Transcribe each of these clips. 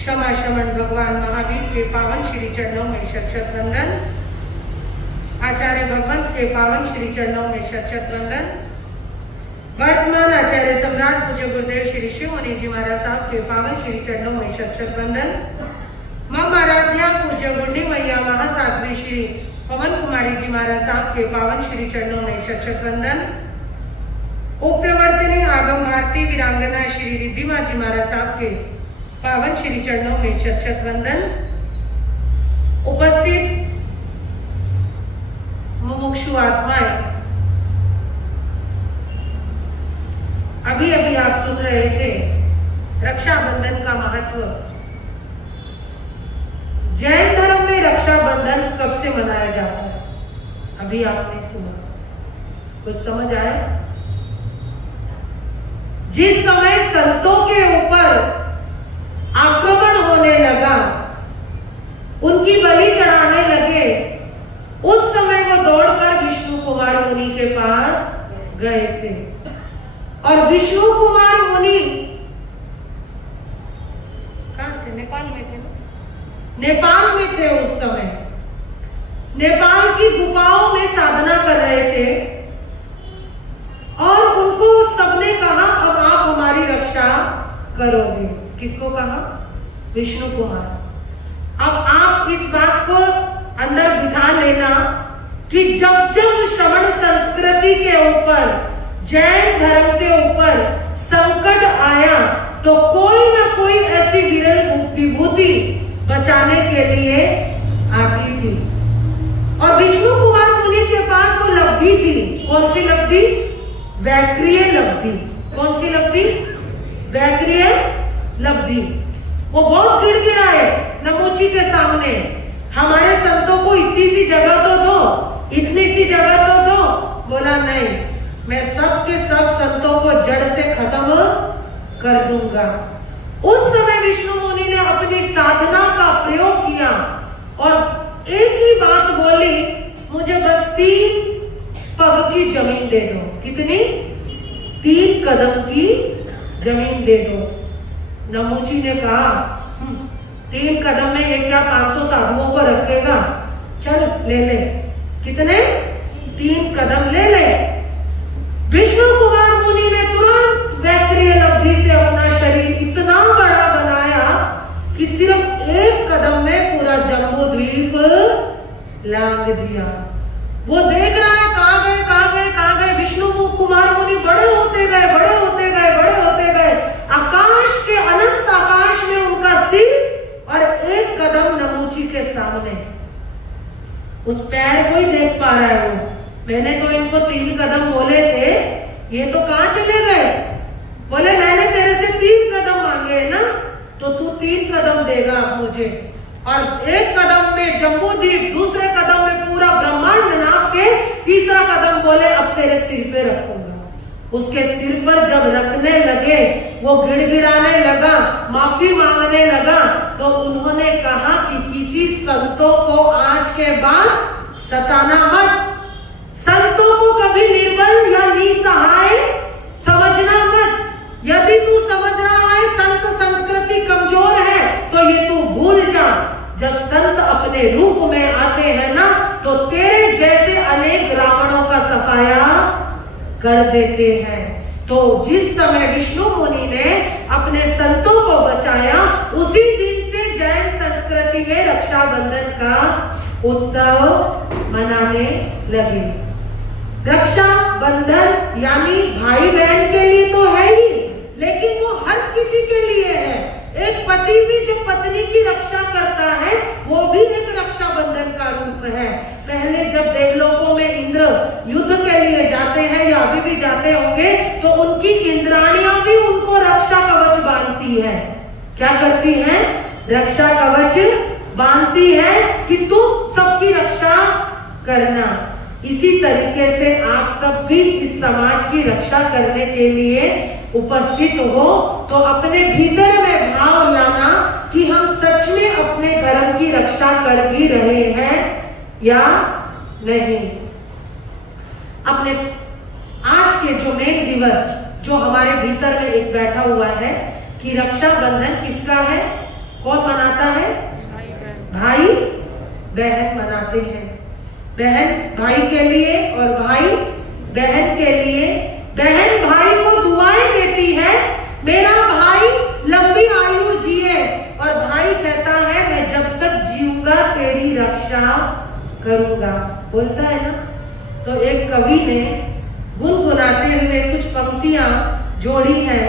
क्षमा श्रवण भगवान महावीर के पावन श्री चरणों में शत वंदन। आचार्य भगवंत के पावन श्री चरणों में शत वंदन। वर्तमान आचार्य सम्राट पूज्य गुरुदेव श्री शिव मुनि जी महाराज साहब के पावन श्री चरणों में शत वंदन। मम आराध्या पूज्य गुंडी मैया महासाध्वी श्री पवन कुमारी जी महाराज साहब के पावन श्री चरणों में शत वंदन। उपप्रवर्तनी आगम भारती वीरांगना श्री रिद्धिमा जी महाराज साहब के पावन श्री चरणों में शत वंदन। उपस्थित मुमुक्षु आत्माएं, अभी अभी आप सुन रहे थे रक्षाबंधन का महत्व। जैन धर्म में रक्षाबंधन कब से मनाया जाता है, अभी आपने सुना, कुछ समझ आया? जिस समय संतों के ऊपर आक्रमण होने लगा, उनकी बलि चढ़ाने लगे, उस समय वो दौड़कर विष्णु कुमार मुनि के पास गए थे। और विष्णु कुमार मुनि कहाँ थे? नेपाल में थे ना? नेपाल में थे उस समय। नेपाल की गुफाओं में साधना कर रहे थे और उनको सबने कहा अब आप हमारी रक्षा करोगे। किसको कहा? विष्णु कुमार। अब आप इस बात को अंदर बिठा लेना कि जब जब श्रवण संस्कृति के ऊपर, जैन धर्म के ऊपर संकट आया तो कोई ना कोई ऐसी विरल विभूति बचाने के लिए आती थी। और विष्णु कुमार मुनि के पास वो लब्धि थी। कौन सी लब्धि? वैक्रिय लब्धि। कौन सी लब्धि? वैक्रिय लब्धि। वो बहुत गिड़गिड़ाए नमोची के सामने, हमारे संतों को इतनी सी जगह तो दो, इतनी सी जगह तो दो। बोला नहीं, मैं सब के सब संतों को जड़ से खत्म कर दूंगा। उस समय विष्णु मुनि ने अपनी साधना का प्रयोग किया और एक ही बात बोली, मुझे बस 3 पग की जमीन दे दो। कितनी? 3 कदम की जमीन दे दो। नमोची ने कहा 3 कदम में ये क्या 500 साधुओं को रखेगा? चल ले ले। कितने? 3 कदम ले ले। विष्णु कुमार मुनि ने तुरंत वैक्रिय लब्धि से अपना शरीर इतना बड़ा बनाया कि सिर्फ 1 कदम में पूरा जम्बू द्वीप लांग दिया। वो देख रहा है कहां गए, कहां गए, कहां गए। विष्णु कुमार मुनि बड़े होते गए, बड़े होते गए, बड़े होते गए। आकाश के अनंत आकाश में उनका सिर और 1 कदम नमोची के सामने। उस पैर को ही देख पा रहा है वो। मैंने तो इनको 3 कदम बोले थे, ये तो कहां चले गए? बोले मैंने तेरे से 3 कदम मांगे है ना, तो तू 3 कदम देगा अब मुझे। और 1 कदम में जम्बूद्वीप, दूसरे कदम में पूरा ब्रह्मांड नाप के, तीसरा कदम बोले अब तेरे सिर पे रखूंगा। उसके सिर पर जब रखने लगे, वो गिड़गिड़ाने लगा, माफी मांगने लगा। तो उन्होंने कहा कि किसी संतों को आज के बाद सताना मत, संतों को कभी निर्बल या निसहाय समझना मत। यदि तू समझ रहा है संत संस्कृति कमजोर है तो ये तू भूल जा। जब संत अपने रूप में आते हैं ना, तो तेरे जैसे अनेक रावणों का सफाया कर देते हैं। तो जिस समय विष्णु मुनि ने अपने संतों को बचाया, उसी दिन से जैन संस्कृति में रक्षाबंधन का उत्सव मनाने लगे। रक्षाबंधन यानी भाई बहन के लिए तो है ही, लेकिन वो हर किसी के लिए है। एक पति भी जो पत्नी की रक्षा करता है, वो भी एक रक्षाबंधन का रूप है। पहले जब देवलोकों में इंद्र युद्ध के लिए जाते हैं या अभी भी जाते होंगे, तो उनकी इंद्राणियां भी उनको रक्षा कवच बांधती है। क्या करती हैं? रक्षा कवच बांधती है कि तुम सबकी रक्षा करना। इसी तरीके से आप सब भी इस समाज की रक्षा करने के लिए उपस्थित हो, तो अपने भीतर में भाव लाना कि हम सच में अपने धर्म की रक्षा कर भी रहे हैं या नहीं। अपने आज के जो मेन दिवस जो हमारे भीतर में एक बैठा हुआ है कि रक्षाबंधन किसका है? कौन मनाता है? भाई बहन मनाते हैं। बहन भाई के लिए और भाई बहन के लिए। बहन भाई को दुआएं देती है, मेरा भाई लंबी आयु जिए, और भाई कहता है मैं जब तक जीऊंगा तेरी रक्षा करूंगा। बोलता है ना। तो एक कवि ने गुनगुनाते हुए कुछ पंक्तियां जोड़ी हैं,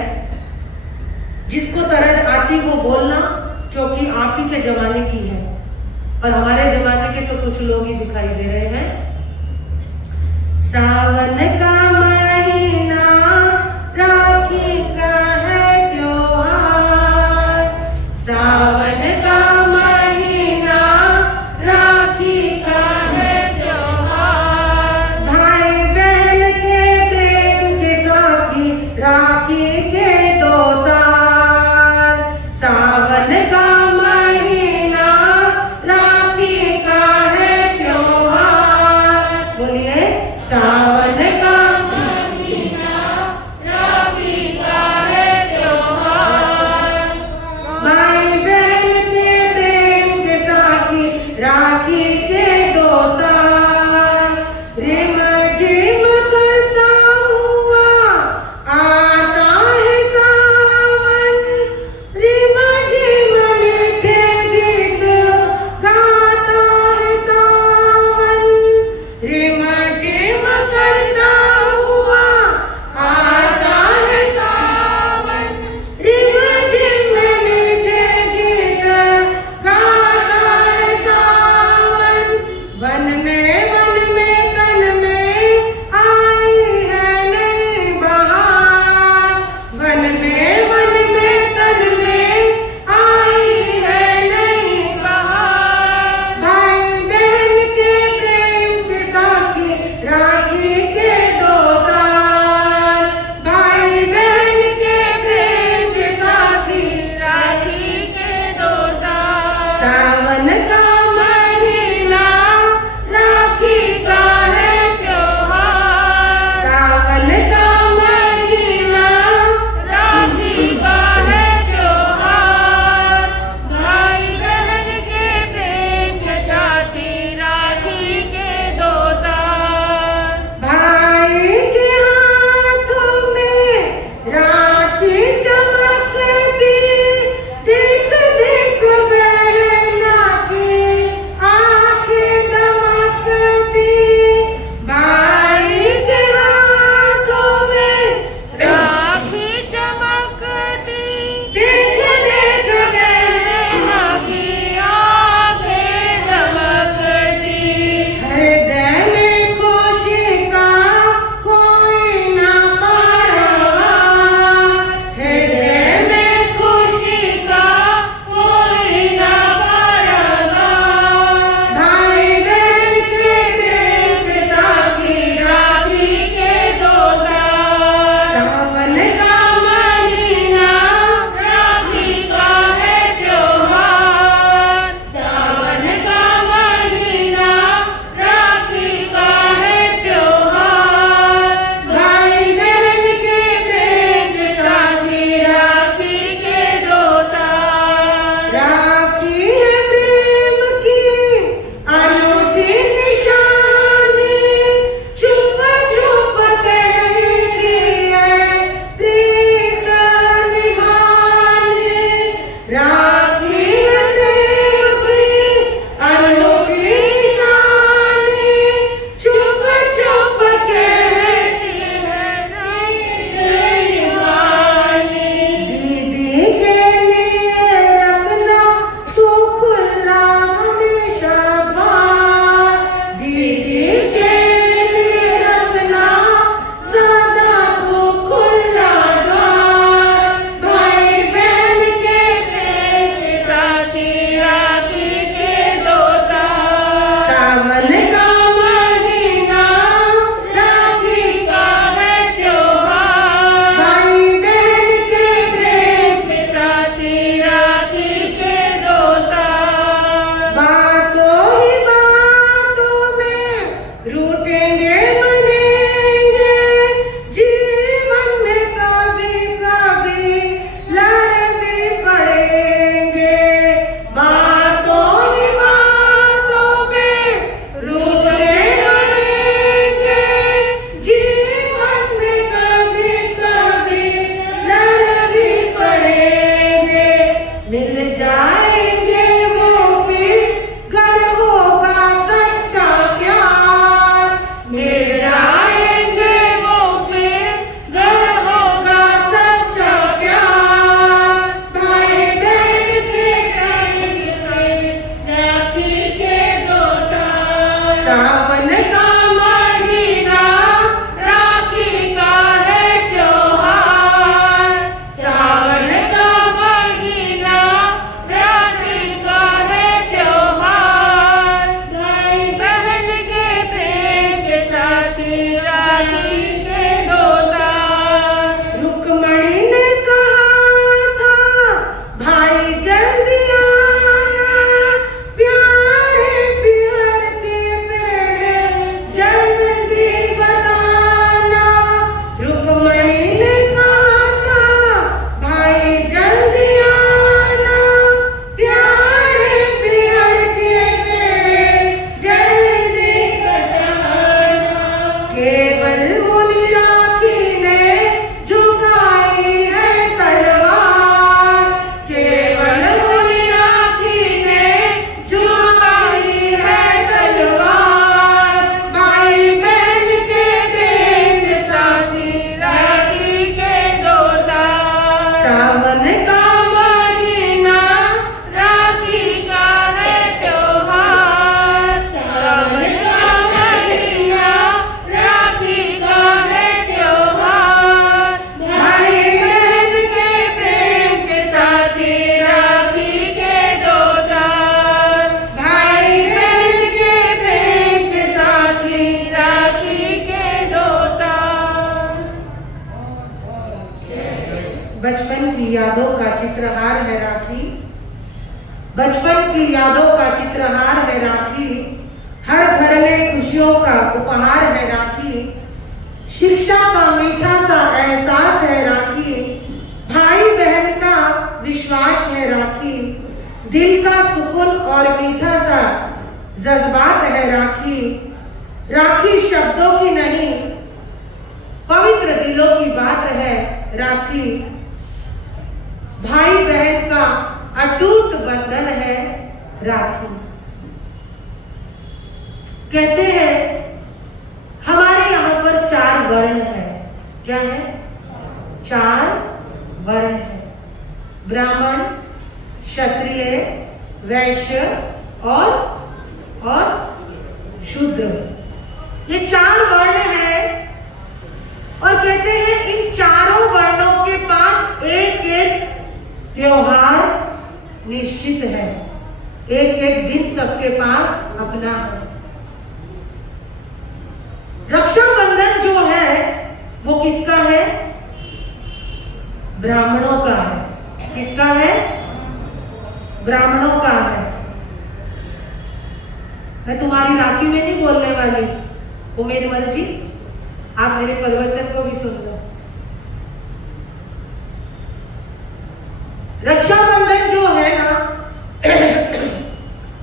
जिसको तरज आती हो बोलना, क्योंकि आप ही के जमाने की है और हमारे जमाने के तो कुछ लोग ही दिखाई दे रहे हैं। सावन का महीना राखी का है त्योहार, सावन का महीना राखी का है त्योहार, भाई बहन के प्रेम के साथी राखी के दो तार, सावन का महीना राखी का है त्योहार। बोलिए सावन का महीना राखी का है त्योहार, भाई बहन के प्रेम के साथी राखी के दो तार, रिम झिम करता हुआ आता है सावन, रिम झिम मीठे गीत गाता है सावन, रिम झिम करता हुआ आता है सावन, रिम झिम मीठे गीत गाता है सावन, वन में भाई जल्दी आना, प्यारे पियर के पेड़ जल्दी बताना। रुक्मणी ने कहा था भाई जल्दी आना, प्यारे पियर के पेड़ जल्दी बताना। केवल मुनि राखी ने झुकाई है तलवार, केवल मुनि राखी ने झुकाई है तलवार। भाई बहन के प्रेम साथी राखी के दो तार। सावन का महीना राखी का है त्योहार, सावन का महीना राखी का है त्योहार। भाई बहन के प्रेम के साथी राखी के दो तार, भाई बहन के प्रेम के साथी राखी के दो तार। बचपन की यादों का चित्रहार है राखी, बचपन की यादों का चित्रहार है राखी। हर घर में खुशियों का उपहार है राखी, शिक्षा का मीठा सा एहसास है राखी। भाई बहन का विश्वास है राखी, दिल का सुकून और मीठा सा जज्बात है राखी। राखी शब्दों की नहीं, पवित्र दिलों की बात है राखी। भाई बहन का अटूट बंधन है राखी। कहते हैं हमारे यहाँ पर 4 वर्ण है। क्या है? 4 वर्ण है, ब्राह्मण, क्षत्रिय, वैश्य और शूद्र। ये 4 वर्ण है और कहते हैं इन चारों वर्णों के पास एक एक त्योहार निश्चित है, एक एक दिन सबके पास अपना है। रक्षाबंधन जो है वो किसका है? ब्राह्मणों का है। किसका है? ब्राह्मणों का है। मैं तुम्हारी राखी में नहीं बोलने वाली उमेदमल जी, आप मेरे प्रवचन को भी सुन लो। रक्षाबंधन जो है ना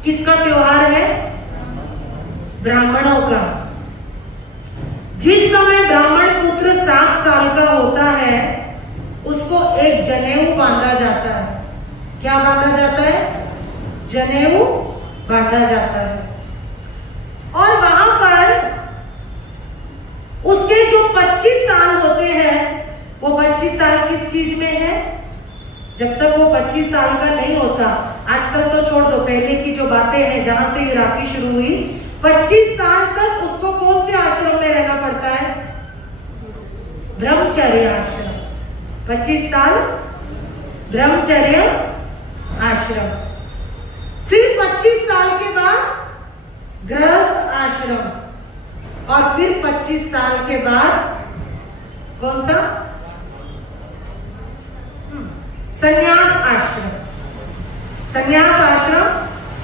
किसका त्योहार है? ब्राह्मणों का। जिस समय ब्राह्मण पुत्र 7 साल का होता है उसको एक जनेऊ बांधा जाता है। क्या बांधा जाता है? जनेऊ बांधा जाता है। और वहां पर उसके जो 25 साल होते हैं वो 25 साल किस चीज में है? जब तक वो 25 साल का नहीं होता, आजकल तो छोड़ दो, पहले की जो बातें हैं जहां से ये राखी शुरू हुई, 25 साल तक उसको कौन से आश्रम में रहना पड़ता है? ब्रह्मचर्य आश्रम। 25 साल ब्रह्मचर्य आश्रम। फिर 25 साल के बाद गृहस्थ आश्रम और फिर 25 साल के बाद कौन सा? संन्यास आश्रम। संन्यास आश्रम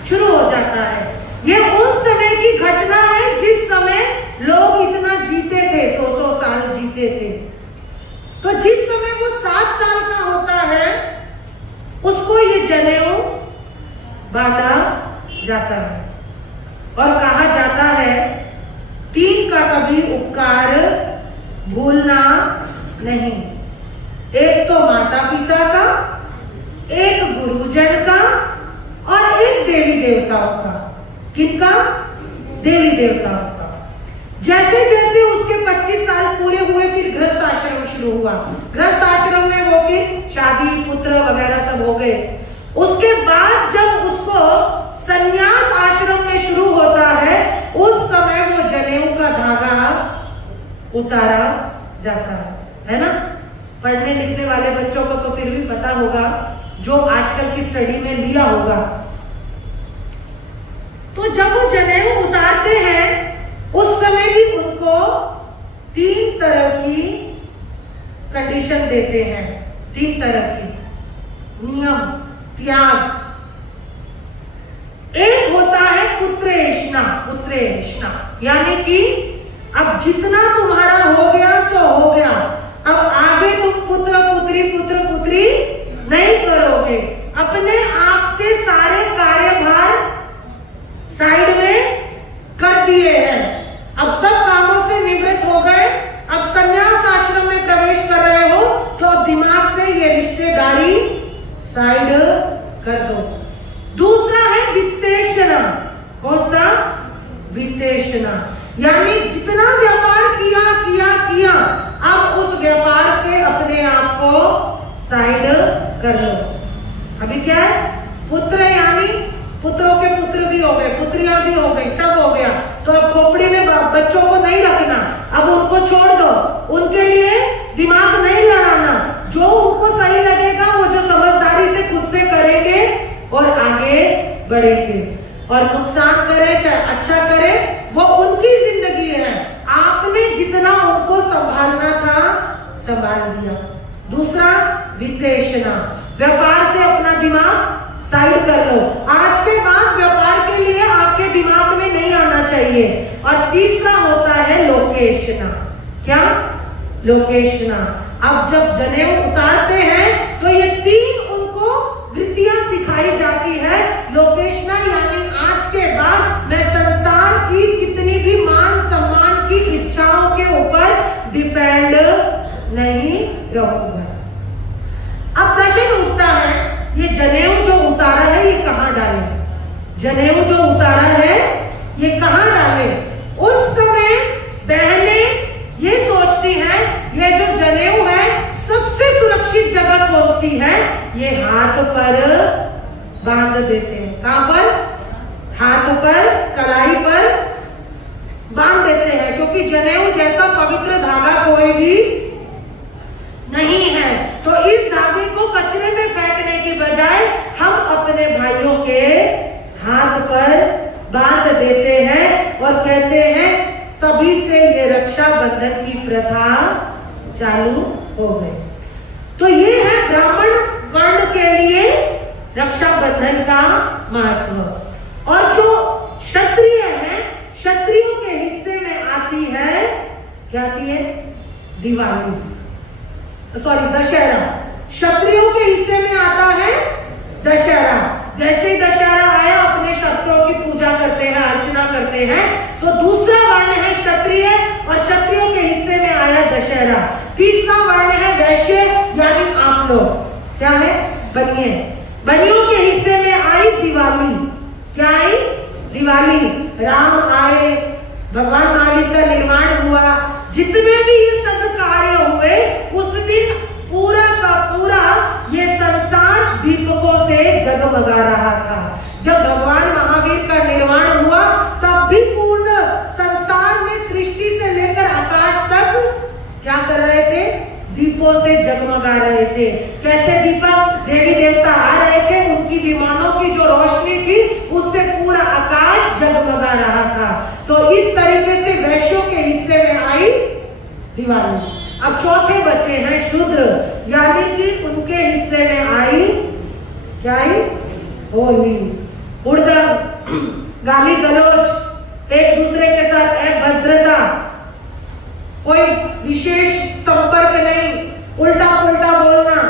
शुरू हो जाता है। ये उन समय की घटना है जिस समय लोग इतना जीते थे, 100 साल जीते थे। तो जिस समय वो 7 साल का होता है उसको ये जनेऊ बांधा जाता है और कहा जाता है 3 का कभी उपकार भूलना नहीं। एक तो माता पिता का, एक गुरुजन का और एक देवी देवताओं का। किनका? देवी देवताओं का। जैसे जैसे उसके 25 साल पूरे हुए फिर गृहस्थ आश्रम शुरू हुआ। गृहस्थ आश्रम में वो फिर शादी, पुत्र वगैरह सब हो गए। उसके बाद जब उसको संन्यास आश्रम में शुरू होता है उस समय वो जनेऊ का धागा उतारा जाता है ना। पढ़ने लिखने वाले बच्चों को तो फिर भी पता होगा, जो आजकल की स्टडी में लिया होगा। तो जब वो जनेऊ उतारते हैं उस समय भी उनको 3 तरह की कंडीशन देते हैं, 3 तरह की नियम। त्याग। एक होता है पुत्रेष्णा, पुत्रेष्णा यानी कि अब जितना तुम्हारा हो गया सो हो गया, अब आगे तुम पुत्र पुत्री नहीं करोगे। अपने आप के सारे कार्यभार साइड में कर दिए हैं, अब सब कामों से निवृत्त हो गए, अब संन्यास आश्रम में प्रवेश कर रहे हो, तो अब दिमाग से ये रिश्तेदारी साइड कर दो। दूसरा है वित्तेषणा। कौन सा? वित्तेषणा यानी जितना व्यापार किया अब उस व्यापार से अपने आप को साइड कर लो। अभी क्या है? पुत्र यानी पुत्रों के पुत्र भी हो गए, पुत्रियां भी हो गई, सब हो गया, तो अब खोपड़ी में बच्चों को नहीं रखना, अब उनको छोड़ दो, उनके लिए दिमाग नहीं लड़ाना, जो उनको सही लगेगा वो जो समझदारी से खुद से करेंगे और आगे बढ़ेंगे, और नुकसान करे चाहे अच्छा करे वो उनकी जिंदगी है, आपने जितना उनको संभालना था संभाल लिया। दूसरा वित्तेषणा, व्यापार से अपना दिमाग साइड कर लो, आज के बाद व्यापार के लिए आपके दिमाग में नहीं आना चाहिए। और तीसरा होता है लोकेषणा। क्या? लोकेषणा। अब जब जनेऊ उतारते हैं तो ये तीन उनको वृत्तियां सिखाई जाती है। लोकेषणा यानी आज के बाद मैं संसार की कितनी भी मान सम्मान की इच्छाओं के ऊपर डिपेंड नहीं रहूंगा। अब प्रश्न उठता है, ये जनेऊ जो उतारा है ये कहाँ डाले? जनेऊ जो उतारा है ये कहाँ डाले? उस समय बहनें ये सोचती हैं ये जो जनेऊ है सबसे सुरक्षित जगह कौन सी है? ये हाथ पर बांध देते हैं। कहाँ पर? हाथ पर, कलाई पर बांध देते हैं, क्योंकि जनेऊ जैसा पवित्र धागा कोई भी नहीं है। तो इस धागे को कचरे में फेंकने की बजाय हम अपने भाइयों के हाथ पर बांध देते हैं और कहते हैं तभी से ये रक्षा बंधन की प्रथा चालू हो गई। तो ये है ब्राह्मण वर्ण के लिए रक्षा बंधन का महत्व। और जो क्षत्रिय है, क्षत्रियों के हिस्से में आती है, क्या आती है? दिवाली, सॉरी दशहरा। क्षत्रियों के हिस्से में आता है दशहरा। जैसे ही दशहरा आया अपने शस्त्रों की पूजा करते हैं, अर्चना करते हैं, तो दूसरा वर्ण है क्षत्रिय और क्षत्रियों के हिस्से में आया दशहरा। तीसरा वर्ण है वैश्य यानी आप लोग, क्या है? बनिए। बनियों के हिस्से में आई दिवाली। क्या आई? दिवाली। राम आए, भगवान महावीर का निर्माण हुआ, जितने भी ये सत्कार्य हुए उस दिन पूरा का पूरा ये संसार दीपकों से जगमगा रहा था। जब भगवान महावीर का निर्माण हुआ तब भी पूर्ण संसार में सृष्टि से लेकर आकाश तक क्या कर रहे थे? दीपों से जगमगा रहे थे। कैसे दीपक? देवी देवता आ रहे थे, उनकी विमानों की जो रोशनी थी उससे पूरा आकाश जगमगा रहा था। तो इस तरीके से वैश्यों के हिस्से में आई दिवाली। अब चौथे बचे हैं शूद्र, यानी कि उनके हिस्से में आई क्या आई? होली। उड़दम, गाली गलौज, एक दूसरे के साथ अभद्रता, कोई विशेष संपर्क नहीं, उल्टा पुल्टा बोलना,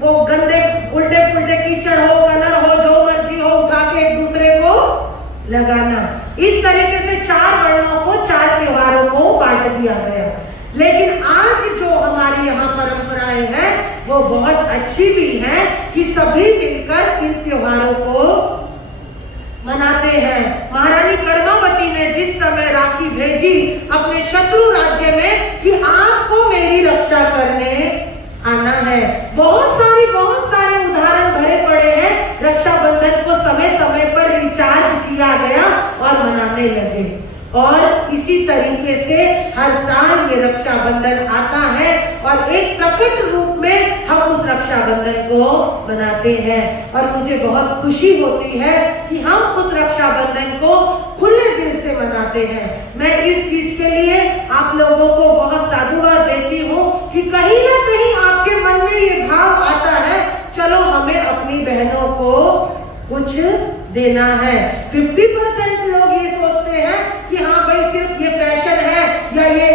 वो गंदे उल्टे पुल्टे कीचड़ हो, कलर हो, जो मर्जी हो, उठा के एक दूसरे को लगाना। इस तरीके से चार वर्णों को, चार त्योहारों को बांट दिया गया। लेकिन आज जो हमारी यहाँ परंपराएं हैं वो बहुत अच्छी भी हैं कि सभी मिलकर इन त्योहारों को मनाते हैं। महारानी कर्मावती ने जिस समय राखी भेजी अपने शत्रु राज्य में कि आपको मेरी रक्षा करने आना है, बहुत सारे उदाहरण भरे पड़े हैं। रक्षाबंधन को समय समय पर रिचार्ज किया गया और मनाने लगे, और इसी तरीके से हर साल ये रक्षाबंधन आता है और एक प्रकट रूप में हम उस रक्षाबंधन को मनाते हैं। और मुझे बहुत खुशी होती है कि हम उस रक्षाबंधन को खुले दिल से मनाते हैं। मैं इस चीज के लिए आप लोगों को बहुत साधुवाद देती हूँ कि कहीं ना कहीं आपके मन में ये भाव आता है चलो हमें अपनी बहनों को कुछ देना है। 50% लोग ये सोचते हैं कि हाँ भाई सिर्फ ये फैशन है या ये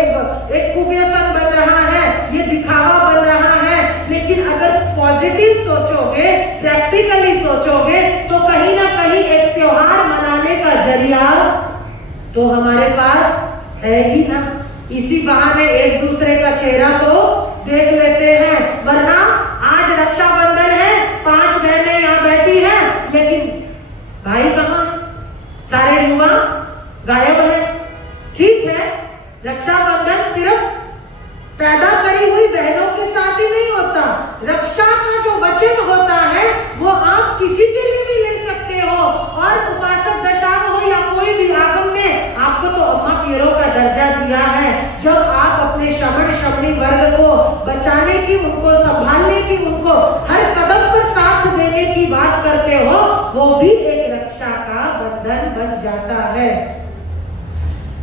एक कुव्यसन बन रहा है, ये दिखावा बन रहा है। लेकिन अगर पॉजिटिव सोचोगे, प्रैक्टिकली सोचोगे तो कहीं ना कहीं एक त्योहार मनाने का जरिया तो हमारे पास है ही ना। इसी बहाने एक दूसरे का चेहरा तो देख लेते हैं। वरना आज रक्षाबंधन है, 5 बहनें यहाँ बैठी हैं, लेकिन भाई कहाँ? सारे युवा गायब है। ठीक है, रक्षाबंधन सिर्फ पैदा करी हुई बहनों के साथ ही नहीं होता। रक्षा का जो वचन होता है वो आप किसी के लिए भी ले सकते हो। और उपासक दशा हो या कोई भी आगम में आपको तो अम्मा केरो का दर्जा दिया है। जब आप अपने श्रमण श्रमणी वर्ग को बचाने की, उनको संभालने की, उनको हर कदम पर साथ देने की बात करते हो, वो भी एक रक्षा का बंधन बन जाता है।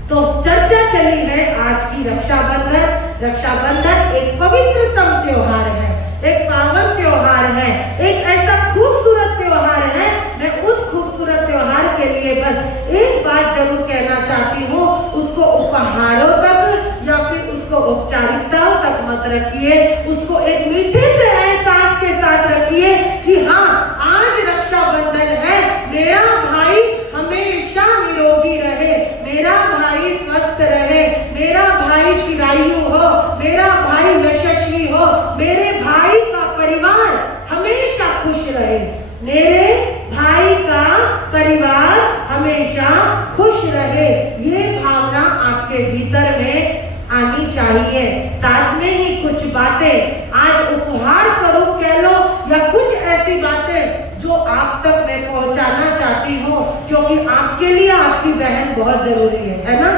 तो चर्चा चली है आज की रक्षाबंधन। रक्षाबंधन एक पवित्रतम त्योहार है, एक पावन त्योहार है, एक ऐसा खूबसूरत त्योहार है। मैं उस खूबसूरत त्योहार के लिए बस एक बात जरूर कहना चाहती हूँ, उसको उपहारों तक या फिर उसको औपचारिकताओं तक मत रखिए, उसको एक मीठे से एहसास के साथ रखिए कि हाँ आज रक्षाबंधन है, मेरा भाई हमेशा निरोगी रहे, मेरा भाई स्वस्थ रहे, मेरा भाई चिरायु हो, मेरा भाई यशस्वी हो, मेरे भाई का परिवार हमेशा खुश रहे, मेरे भाई का परिवार हमेशा खुश रहे। ये भावना आपके भीतर में आनी चाहिए। साथ में ही कुछ बातें आज उपहार स्वरूप कह लो या कुछ ऐसी बातें जो आप तक मैं पहुंचाना चाहती हूँ, क्योंकि आपके लिए आपकी बहन बहुत जरूरी है ना।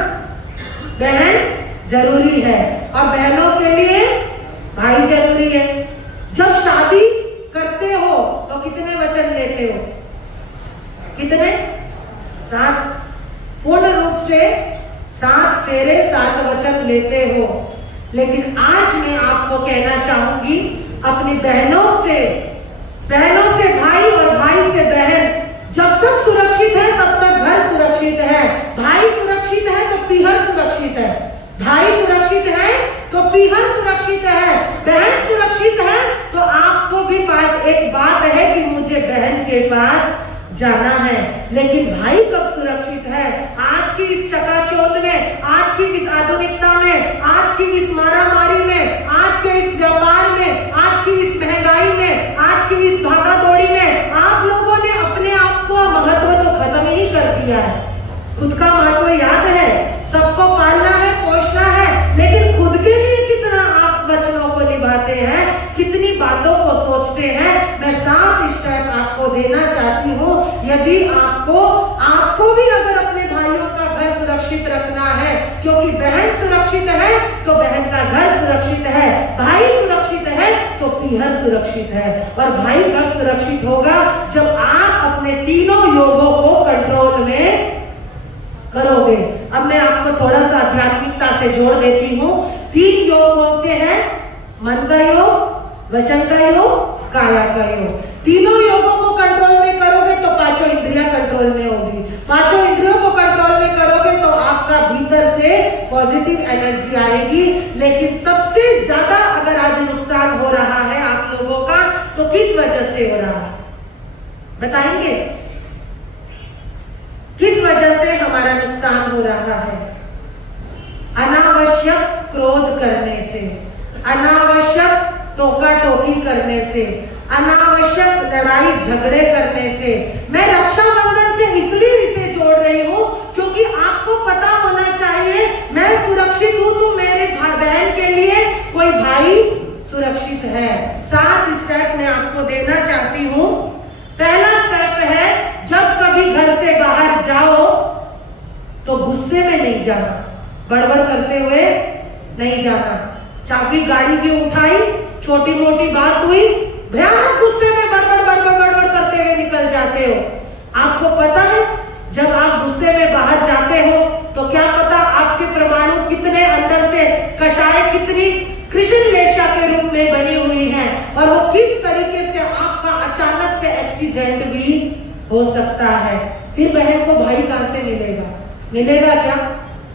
बहन जरूरी है और बहनों के लिए भाई जरूरी है। जब शादी करते हो तो कितने वचन लेते हो? कितने? 7। पूर्ण रूप से 7 फेरे 7 वचन लेते हो। लेकिन आज मैं आपको कहना चाहूंगी अपनी बहनों से भाई और भाई से बहन, जब तक सुरक्षित है तब तक घर सुरक्षित है। भाई सुरक्षित है तो पीहर सुरक्षित है, भाई सुरक्षित है तो पीहर सुरक्षित है, बहन सुरक्षित है तो आपको भी पास एक बात है कि मुझे बहन के पास जाना है। लेकिन भाई कब सुरक्षित है? आज की इस चकाचौंध में, आज की इस आधुनिकता में, आज की इस मारामारी में, आज के इस व्यापार में, आज की इस महंगाई में, आज की इस भागादौड़ी में आप लोगों ने अपने आप को महत्व तो खत्म ही कर दिया है। खुद का महत्व याद है, सबको पालना है, पोषना है, लेकिन खुद के लिए कितना आप वचनों को निभाते हैं, कितनी बातों को सोचते हैं। मैं साफ स्टेप आपको देना चाहती हूँ। यदि आपको भी अगर अपने भाइयों का घर सुरक्षित रखना है, क्योंकि बहन सुरक्षित है तो बहन का घर सुरक्षित है, भाई सुरक्षित है तो पीहर सुरक्षित है। और भाई कब सुरक्षित होगा? जब आप अपने तीनों योगों को कंट्रोल में करोगे। अब मैं आपको थोड़ा सा आध्यात्मिकता से जोड़ देती हूँ। 3 योग कौन से हैं? मन का योग, वचन का योग, काया का योग। तीनों योगों को कंट्रोल में करोगे तो 5 इंद्रियां कंट्रोल में होगी। 5 इंद्रियों को कंट्रोल में करोगे तो आपका भीतर से पॉजिटिव एनर्जी आएगी। लेकिन सबसे ज्यादा अगर आज नुकसान हो रहा है आप लोगों का तो किस वजह से हो रहा है बताएंगे? किस वजह से हमारा नुकसान हो रहा है? अनावश्यक क्रोध करने से, अनावश्यक टोका टोकी करने से, अनावश्यक लड़ाई झगड़े करने से। मैं रक्षाबंधन से इसलिए इसे जोड़ रही हूँ क्योंकि आपको पता होना चाहिए मैं सुरक्षित हूँ तो मेरे बहन के लिए कोई भाई सुरक्षित है। 7 स्टेप मैं आपको देना चाहती हूँ। पहला स्टेप है, जब कभी घर से बाहर जाओ तो गुस्से में नहीं जाना, बड़बड़ करते हुए नहीं जाना। चाबी गाड़ी की उठाई, छोटी मोटी बात हुई, भयानक गुस्से में बड़बड़ करते हुए निकल जाते हो। आपको पता है जब आप गुस्से में बाहर जाते हो तो क्या पता आपके परमाणु कितने अंदर से कषाय कितनी कृष्ण लेशा के रूप में बनी हुई है और वो किस तरीके से आप अचानक से एक्सीडेंट भी हो सकता है। फिर बहन को भाई कहां से मिलेगा? मिलेगा क्या?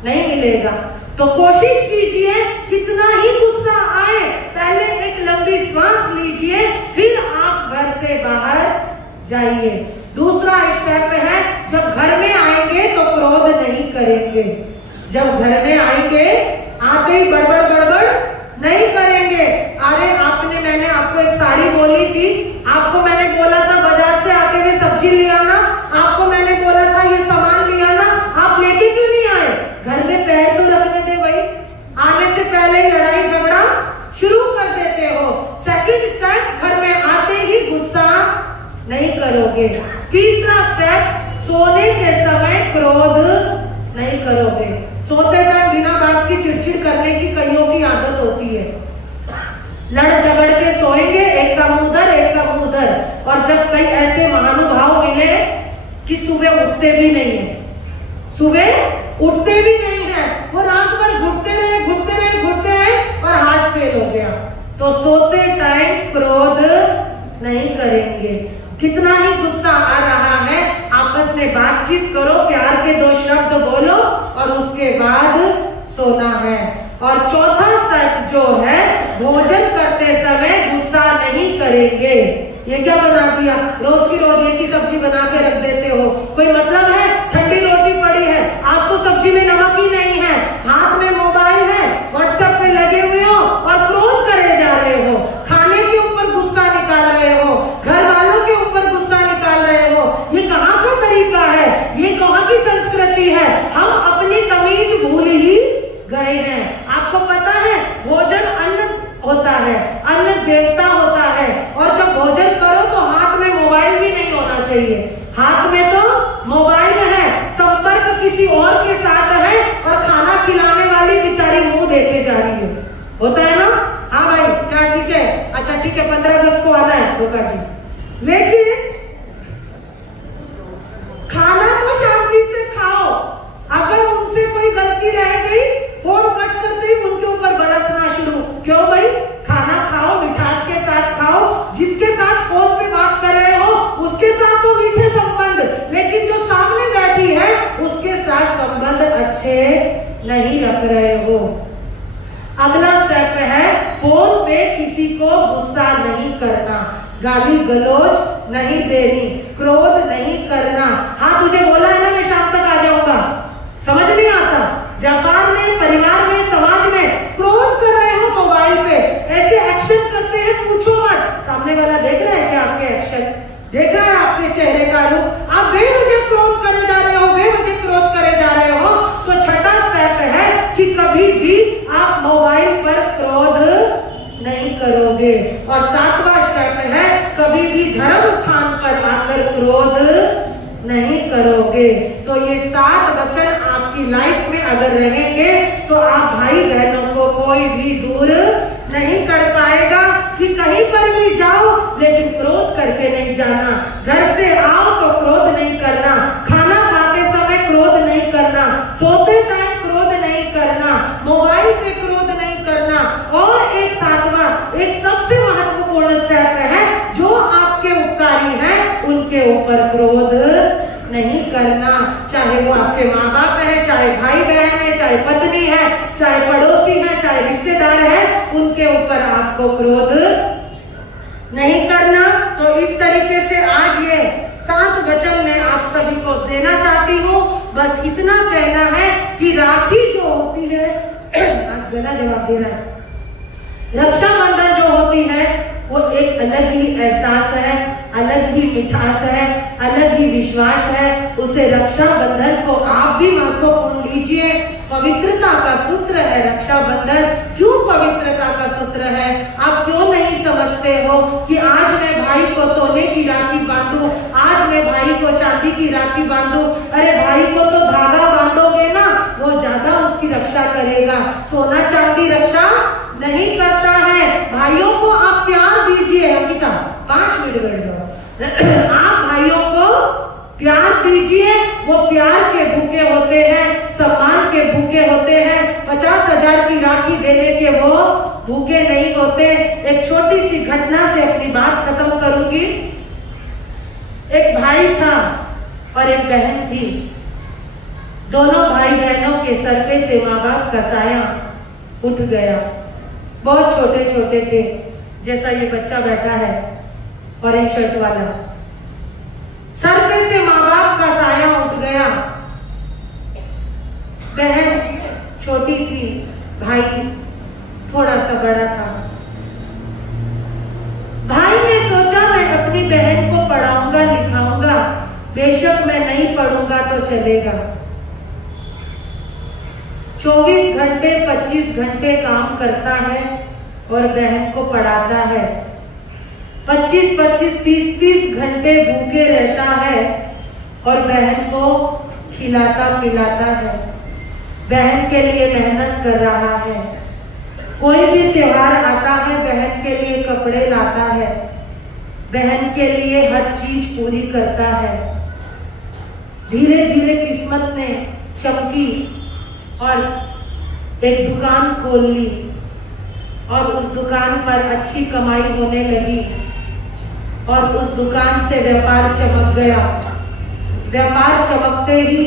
नहीं मिलेगा। तो कोशिश कीजिए कितना ही गुस्सा आए, पहले एक लंबी सांस लीजिए, फिर आप घर से बाहर जाइए। दूसरा स्टेप है, जब घर में आएंगे तो क्रोध नहीं करेंगे। जब घर में आएंगे आते ही बड़बड़ नहीं करेंगे। अरे मैंने आपको एक साड़ी बोली थी, आपको मैंने बोला था बाजार से आते हुए सब्जी ले आना, आपको मैंने बोला था ये सामान ले आना, आप लेके क्यों नहीं आए? घर में पैर तो रखने दे भाई। आने से पहले ही लड़ाई झगड़ा शुरू कर देते हो। सेकंड स्टेप, घर में आते ही गुस्सा नहीं करोगे। तीसरा स्टेप, सोने के समय क्रोध नहीं करोगे। सोते टाइम बिना बात की चिड़चिड़ करने की कईयों की आदत होती है। लड़ झगड़ के सोएंगे, एक का मुंह उधर एक का मुंह उधर। और जब कई ऐसे महानुभाव मिले कि सुबह उठते भी नहीं है, सुबह उठते भी नहीं है, वो रात भर घुटते रहे और हार्ट फेल हो गया। तो सोते टाइम क्रोध नहीं करेंगे। कितना ही गुस्सा आ रहा है, आपस में बातचीत करो, प्यार के 2 शब्द बोलो और उसके बाद सोना है। और चौथा स्टेप जो है, भोजन करते समय गुस्सा नहीं करेंगे। ये क्या बना दिया? रोज की रोज एक ही सब्जी बना के रख देते हो, कोई मतलब है? ठंडी रोटी पड़ी है, आपको सब्जी में नमक ही नहीं है, हाथ में मोबाइल है, व्हाट्सएप पे लगे हुए हो और क्रोध करे जा रहे हो, खाने के ऊपर गुस्सा निकाल रहे हो, घर वालों के ऊपर गुस्सा निकाल रहे हो। ये कहाँ का तरीका है? ये कहाँ की संस्कृति है? हम अपनी तमीज भूल ही गए हैं। आपको पता है, भोजन अन्न होता है, अन्न देवता होता है। और जब भोजन करो तो हाथ में मोबाइल भी नहीं होना चाहिए। हाथ में तो मोबाइल है, संपर्क किसी और के साथ है और खाना खिलाने वाली बेचारी मुंह देखे जा रही है। होता है ना? हाँ भाई, क्या ठीक है? अच्छा ठीक है, 15 अगस्त को आना है रोका जी। लेकिन खाना तो शांति से खाओ। अगर उनसे कोई गलती रह गई, फोन कट करते ही उनके ऊपर बरसना शुरू। क्यों भाई? खाना खाओ, मिठास के साथ खाओ। जिसके साथ फोन पे बात कर रहे हो उसके साथ तो मीठे संबंध, लेकिन जो सामने बैठी है उसके साथ संबंध अच्छे नहीं रख रहे हो। अगला स्टेप है, फोन पे किसी को गुस्सा नहीं करना, गाली गलौज नहीं देनी, क्रोध नहीं करना। हाँ, तुझे बोला है ना मैं शाम तक आ जाऊंगा, समझ नहीं आता? व्यापार में, परिवार में, समाज में क्रोध कर रहे हो मोबाइल पे, ऐसे एक्शन करते हैं पूछो मत। सामने वाला देख रहा है क्या आपके एक्शन? देख रहा है आपके चेहरे का रूप? आप बेवजह क्रोध करे जा रहे हो, बेवजह क्रोध करे जा रहे हो। तो छठा स्टेप है कि कभी भी आप मोबाइल पर क्रोध नहीं करोगे। और 7वां स्टेप है, कभी भी धर्म स्थान पर आकर क्रोध नहीं करोगे। तो ये 7 वचन आपकी लाइफ में अगर रहेंगे तो आप भाई बहनों को कोई भी दूर नहीं कर पाएगा। कि कहीं पर भी जाओ लेकिन क्रोध करके नहीं जाना, घर से आओ तो क्रोध नहीं करना, खाना खाते समय क्रोध नहीं करना, सोते टाइम क्रोध नहीं करना, मोबाइल पे क्रोध नहीं करना। और एक 7वां, एक सबसे महत्वपूर्ण स्टेप है, जो आपके उपकारी हैं उनके ऊपर क्रोध नहीं करना। चाहे वो आपके माँ बाप है, चाहे भाई बहन है, चाहे पत्नी है, चाहे पड़ोसी है, चाहे रिश्तेदार है, उनके ऊपर आपको क्रोध नहीं करना। तो इस तरीके से आज ये 7 वचन मैं आप सभी को देना चाहती हूँ। बस इतना कहना है कि राखी जो होती है, आज गला जवाब दे रहा है, रक्षाबंधन जो होती है वो एक अलग ही एहसास है, अलग ही मिठास है, अलग ही विश्वास है। उसे रक्षाबंधन को आप भी महत्वपूर्ण लीजिए। पवित्रता का सूत्र है रक्षाबंधन। क्यों पवित्रता का सूत्र है? आप क्यों नहीं समझते हो कि आज मैं भाई को सोने की राखी बांधूं, आज मैं भाई को चांदी की राखी बांधूं? अरे भाई को तो धागा बांधोगे ना, वो ज्यादा उसकी रक्षा करेगा। सोना चांदी रक्षा नहीं करता है। भाइयों को आप प्यार दीजिए। अंकिता 5 मिनट बैठ जाओ। आप भाइयों को प्यार दीजिए, वो प्यार के भूखे होते हैं, सम्मान के भूखे होते हैं। 50,000 की राखी देने के वो भूखे नहीं होते। एक छोटी सी घटना से अपनी बात खत्म करूंगी। एक भाई था और एक बहन थी। दोनों भाई बहनों के सर पे से माँ बाप का साया उठ गया। बहुत छोटे छोटे थे, जैसा ये बच्चा बैठा है ऑरेंज शर्ट वाला। सर पे से माँ बाप का साया उठ गया। बहन छोटी थी, भाई थोड़ा सा बड़ा था। भाई ने सोचा मैं अपनी बहन को पढ़ाऊंगा लिखाऊंगा, बेशक मैं नहीं पढ़ूंगा तो चलेगा। 24 घंटे 25 घंटे काम करता है और बहन को पढ़ाता है। 25-25 30-30 घंटे भूखे रहता है और बहन को खिलाता पिलाता है। बहन के लिए मेहनत कर रहा है। कोई भी त्योहार आता है बहन के लिए कपड़े लाता है, बहन के लिए हर चीज पूरी करता है। धीरे धीरे किस्मत ने चमकी और एक दुकान खोल ली और उस दुकान पर अच्छी कमाई होने लगी और उस दुकान से व्यापार चमक गया। व्यापार चमकते ही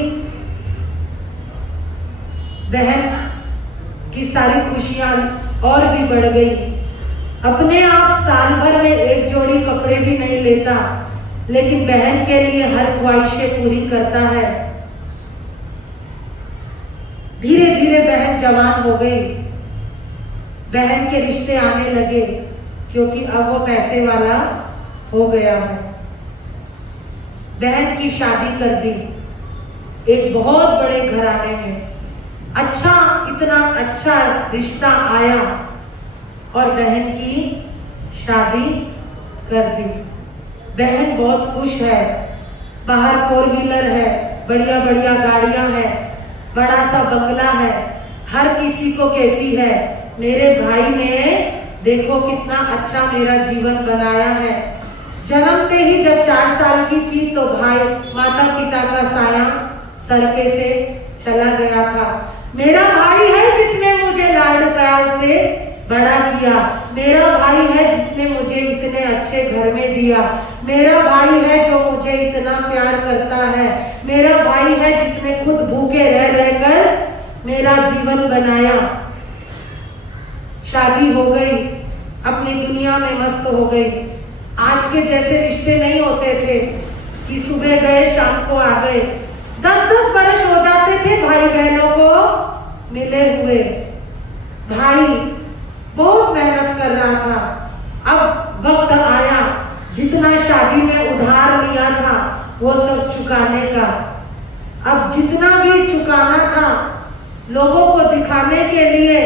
बहन की सारी खुशियां और भी बढ़ गई। अपने आप साल भर में एक जोड़ी कपड़े भी नहीं लेता, लेकिन बहन के लिए हर ख्वाहिशें पूरी करता है। धीरे धीरे बहन जवान हो गई। बहन के रिश्ते आने लगे क्योंकि अब वो पैसे वाला हो गया है। बहन की शादी कर दी एक बहुत बड़े घराने में। अच्छा, इतना अच्छा रिश्ता आया और बहन की शादी कर दी। बहन बहुत खुश है। बाहर 4 व्हीलर है, बढ़िया बढ़िया गाड़ियां हैं, बड़ा सा बंगला है। हर किसी को कहती है मेरे भाई ने देखो कितना अच्छा मेरा जीवन बनाया है। जन्मते ही जब 4 साल की थी तो भाई माता पिता का साया सर पे से चला गया था। मेरा भाई है जिसने मुझे लाड प्यार से बड़ा किया। मेरा भाई है जिसने मुझे इतने अच्छे घर में दिया। मेरा भाई है जो मुझे इतना प्यार करता है। मेरा भाई है जिसने खुद भूखे रह रहकर मेरा जीवन बनाया। शादी हो गई, अपनी दुनिया में मस्त हो गई। आज के जैसे रिश्ते नहीं होते थे कि सुबह गए शाम को आ गए। 10-10 वर्ष हो जाते थे भाई बहनों को मिले हुए। भाई बहुत मेहनत कर रहा था। अब वक्त आया जितना शादी में उधार लिया था वो सब चुकाने का। अब जितना भी चुकाना था, लोगों को दिखाने के लिए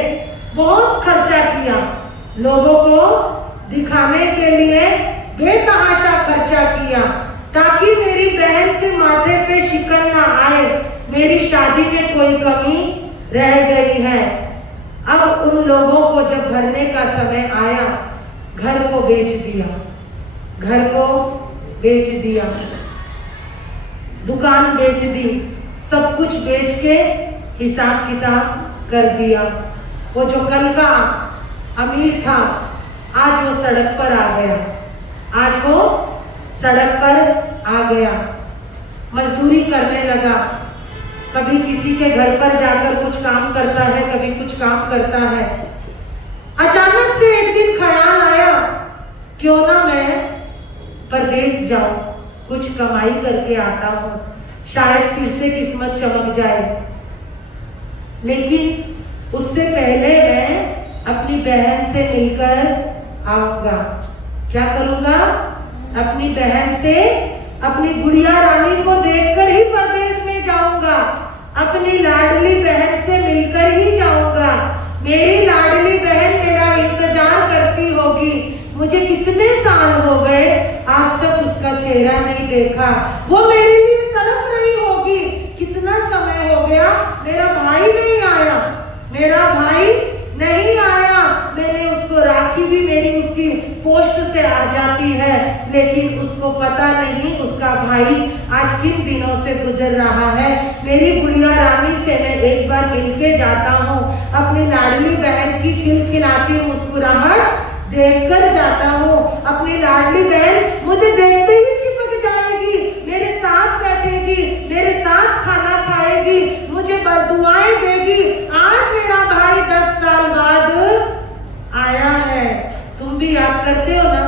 बहुत खर्चा किया। लोगों को दिखाने के लिए बेतहाशा खर्चा किया ताकि मेरी बहन के माथे पे शिकन ना आए, मेरी शादी में कोई कमी रह गई है। अब उन लोगों को जब भरने का समय आया, घर को बेच दिया, घर को बेच दिया, दुकान बेच दी, सब कुछ बेच के हिसाब किताब कर दिया। वो जो कल का अमीर था आज वो सड़क पर आ गया। आज वो सड़क पर आ गया, मजदूरी करने लगा। कभी किसी के घर पर जाकर कुछ काम करता है, कभी कुछ काम करता है। अचानक से एक दिन ख्याल आया क्यों ना मैं परदेश जाऊं, कुछ कमाई करके आता हूं, शायद फिर से किस्मत चमक जाए। लेकिन उससे पहले मैं अपनी बहन से मिलकर आऊंगा। क्या करूंगा? अपनी बहन से, अपनी गुड़िया रानी को देखकर ही परदेश में जाऊंगा। अपनी लाडली बहन से मिलकर ही जाऊंगा। मेरी लाडली बहन मेरा इंतजार करती होगी। मुझे कितने साल हो गए आज तक उसका चेहरा नहीं देखा। वो मेरे लिए तड़प रही होगी। कितना समय हो गया मेरा भाई नहीं आया, मेरा भाई नहीं आया। मैंने उसको राखी भी मेरी उसकी पोस्ट से आ जाती है, लेकिन उसको पता नहीं उसका भाई आज किन दिनों से गुजर रहा है। मेरी गुड़िया रानी से मैं एक बार मिलके जाता हूँ, अपनी लाडली बहन की खिलखिलाती मुस्कुराहट देखकर जाता हूँ। अपनी लाडली बहन मुझे देखते ही चिपक जाएगी करते हो ना,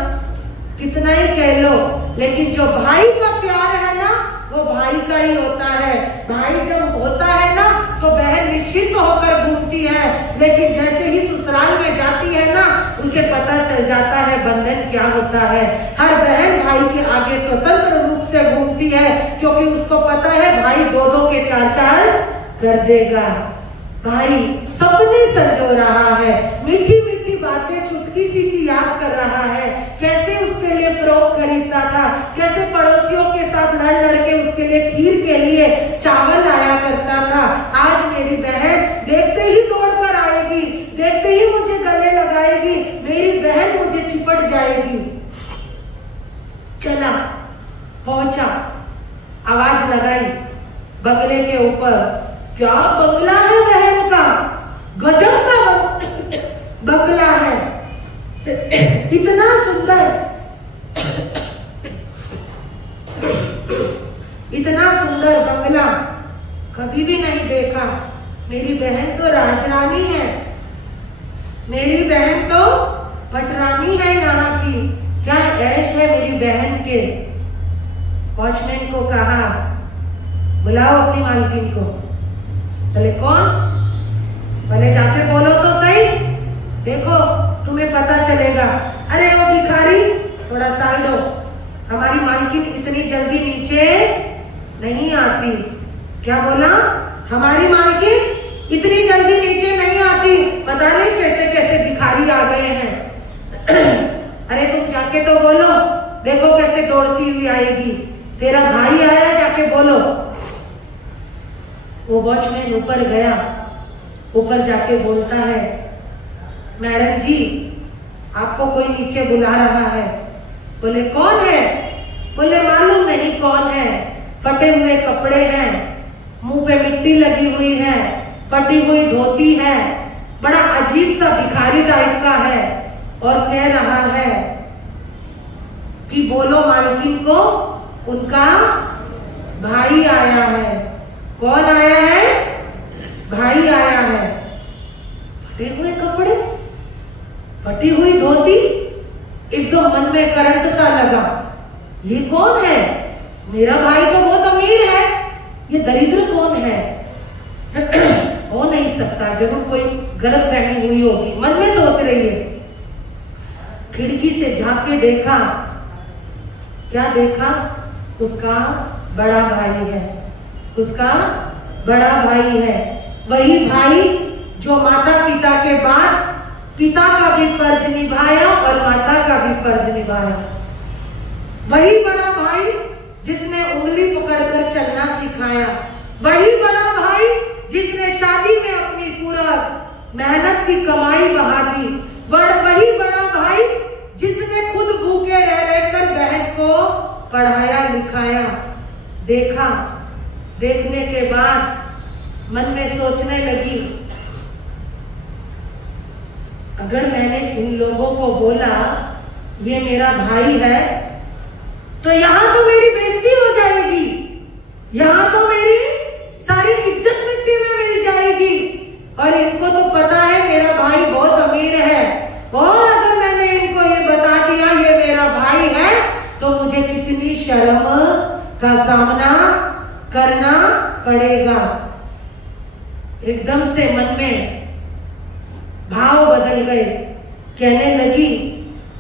कितना ही कह लो, लेकिन जो भाई का प्यार है ना वो भाई का ही होता है। भाई जब होता है ना तो बहन निश्चिंत होकर घूमती है, लेकिन जैसे ही ससुराल में जाती है ना उसे पता चल जाता है बंधन क्या होता है। हर बहन भाई के आगे स्वतंत्र रूप से घूमती है, क्योंकि उसको पता है भाई दो दो के चार चार कर देगा। भाई सपने संजो रहा है, मीठी मीठी बातें चुटकी सी की याद कर रहा है, कैसे उसके लिए फ्रॉक खरीदता था, कैसे पड़ोसियों के साथ लड़ लड़ के उसके लिए खीर के लिए चावल लाया करता था। आज मेरी बहन देखते ही दौड़ कर आएगी, देखते ही मुझे गले लगाएगी, मेरी बहन मुझे चिपट जाएगी। चला, पहुंचा, आवाज लगाई बंगले के ऊपर। क्या बंगला है बहन का, गजब का बंगला है, इतना सुंदर, इतना सुंदर बंगला कभी भी नहीं देखा। मेरी बहन तो राजरानी है, मेरी बहन तो पटरानी है यहाँ की, क्या ऐश है मेरी बहन के। वॉचमैन को कहा बुलाओ अपनी मालकिन को। बोले कौन? बोले जाके बोलो तो सही, देखो तुम्हें पता चलेगा। अरे वो भिखारी थोड़ा साल दो, हमारी मालकिन इतनी जल्दी नीचे नहीं आती। क्या बोला? हमारी मालकिन इतनी जल्दी नीचे नहीं आती, पता नहीं कैसे कैसे भिखारी आ गए हैं। अरे तुम जाके तो बोलो, देखो कैसे दौड़ती हुई आएगी, तेरा भाई आया, जाके बोलो। वो वॉचमैन ऊपर गया, ऊपर जाके बोलता है मैडम जी आपको कोई नीचे बुला रहा है। बोले कौन है? बोले मालूम नहीं कौन है, फटे हुए कपड़े हैं, मुंह पे मिट्टी लगी हुई है, फटी हुई धोती है, बड़ा अजीब सा भिखारी टाइप का है, और कह रहा है कि बोलो मालकिन को उनका भाई आया है। कौन आया है? भाई आया है। फटे हुए कपड़े, फटी हुई धोती, एकदम मन में करंट सा लगा, ये कौन है? मेरा भाई तो बहुत अमीर है, ये दरिद्र कौन है? हो नहीं सकता, जरूर कोई गलत फहमी हुई होगी, मन में सोच रही है। खिड़की से झांक के देखा, क्या देखा? उसका बड़ा भाई है, उसका बड़ा भाई है, वही भाई जो माता पिता के बाद पिता का भी फर्ज निभाया और माता का भी फर्ज निभाया। वही बड़ा भाई जिसने उंगली पकड़कर चलना सिखाया, वही बड़ा भाई जिसने शादी में अपनी पूरा मेहनत की कमाई बहा दी, वही बड़ा भाई जिसने खुद भूखे रह रहकर बहन को पढ़ाया लिखाया। देखा, देखने के बाद मन में सोचने लगी, अगर मैंने इन लोगों को बोला ये मेरा भाई है तो यहाँ तो मेरी बेइज्जती हो जाएगी, यहाँ तो मेरी सारी इज्जत मिट्टी में मिल जाएगी, और इनको तो पता है मेरा भाई बहुत अमीर है, और अगर मैंने इनको ये बता दिया ये मेरा भाई है तो मुझे कितनी शर्म का सामना करना पड़ेगा। एकदम से मन में भाव बदल गए, कहने लगी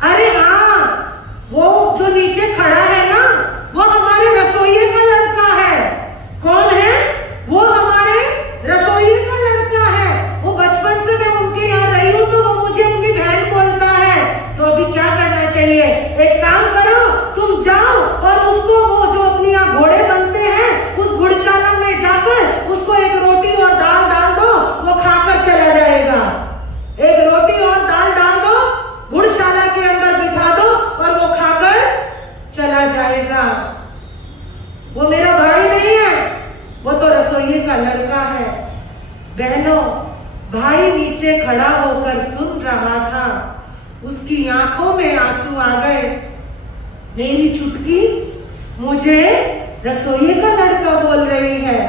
अरे हाँ, वो जो नीचे खड़ा है ना वो हमारे रसोइये का लड़का है। कौन है? वो हमारे रसोइये का लड़का है, वो बचपन से मैं उनके यहाँ रही हूँ तो वो मुझे उनकी बहन बोलता है। तो अभी क्या करना चाहिए? एक काम करो, तुम जाओ और उसको वो जो अपनी यहाँ घोड़े बनते हैं उस गुड़शाला में जाकर उसको एक रोटी और दाल डाल दो, वो खाकर चला जाएगा। एक रोटी और दाल डाल दो, गुड़शाला के अंदर बिठा दो और वो खाकर चला जाएगा। वो मेरा भाई नहीं है, वो तो रसोइये का लड़का है। बहनों, भाई नीचे खड़ा होकर सुन रहा था, उसकी आंखों में आंसू आ गए। मेरी चुटकी मुझे रसोइये का लड़का बोल रही है,